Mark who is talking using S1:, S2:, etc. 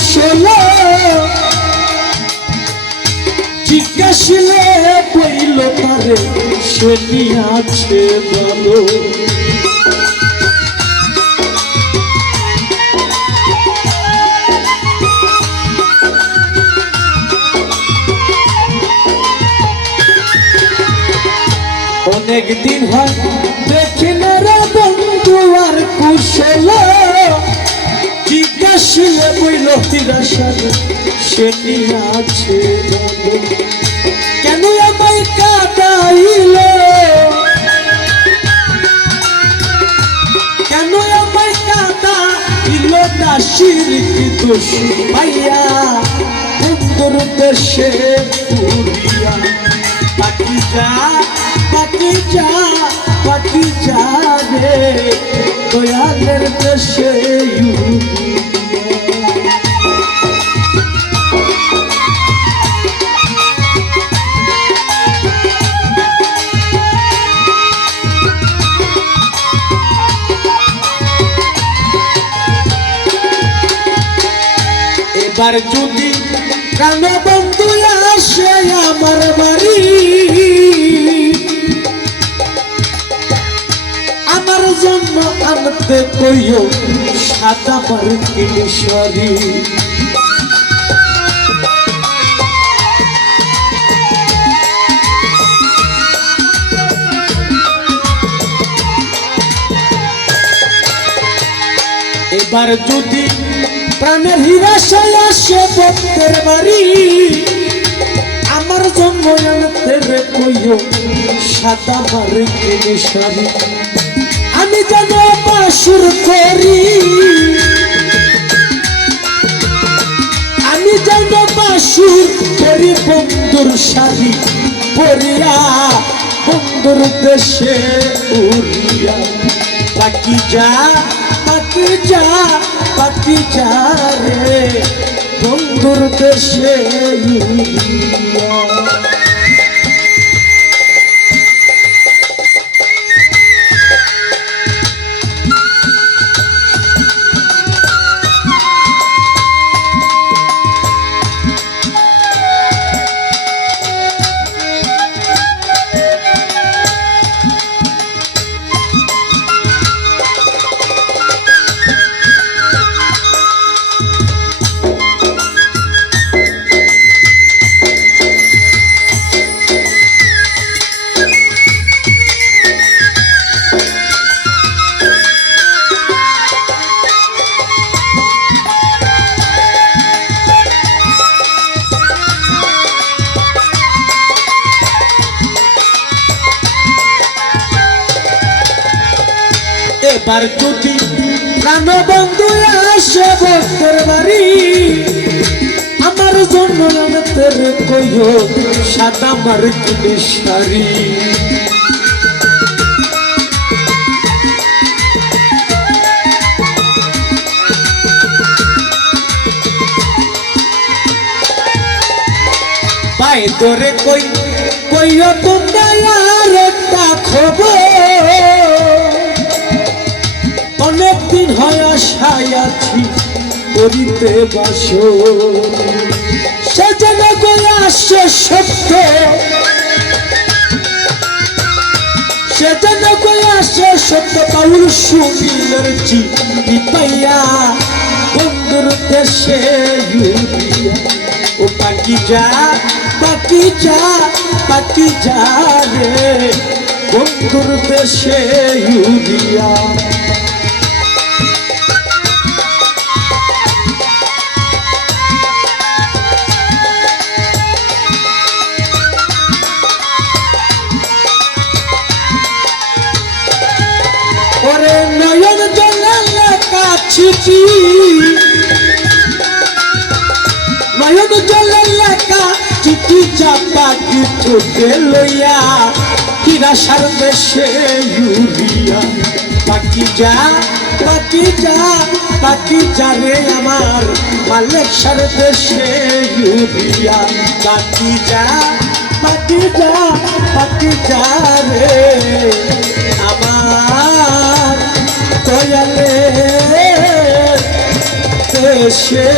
S1: কুশল জিজ্ঞাসিলে বইল তারে সে নিয়াছে বলো অনেক দিন হয় জিজ্ঞাসিলে বইল তিরাশার সে কেন আমায় কাদাইল? কেন আমায় কাদাইল দাসির কি দোষ ভাইয়া সুন্দর দেশে পুরিয়া। পাখি যা পাখি যা পাখি যা রে। দয়ালের দেশে এবার যদি প্রাণ বন্ধু আসে আমার বাড়ি, আমার জন্য আনতে কইও সাদা মার্কিনেশ্বরী এবার যদি প্রাণের হিরাশয় আসে ভক্তের বাড়ি। আমার জন্ম আনতে কইও সাদা মার্কিনে শাড়ি আমি যেন বাসুর করি। আমি যেন বাসুর করি বন্ধুর শাড়ি পরিয়া বন্ধুর দেশে উড়িয়া। বাকি যা বাকি যা বাকি চারে বন্ধুর দেশে উড়িয়া এবার যদি প্রাণবন্ধু আসে ভক্তের বাড়ি, আমার জন্য আনতে রে কইও সাদা মার্কিনে শাড়ি। পায়ে তোরে কই কইও তোমরা আর একটা খবর? আশায় আছি, করিতে বাস। সে যেন গয়া আসে সত্য। সে যেন গয়া আসে সত্য বাউল সুনীলের চিঠি পাইয়া বন্ধুর দেশে ইউরিয়া ও যা রে, বন্ধুর দেশে ইউরিয়া কিছুতে লইয়া কিরা সার দেশে ইউরিয়া। বাকি যা বাকি যা বাকি যা রে আমার মালিক সার দেশে ইউরিয়া। বাকি যা বাকি যা বাকি যা রে আমার দয়ালে দেশে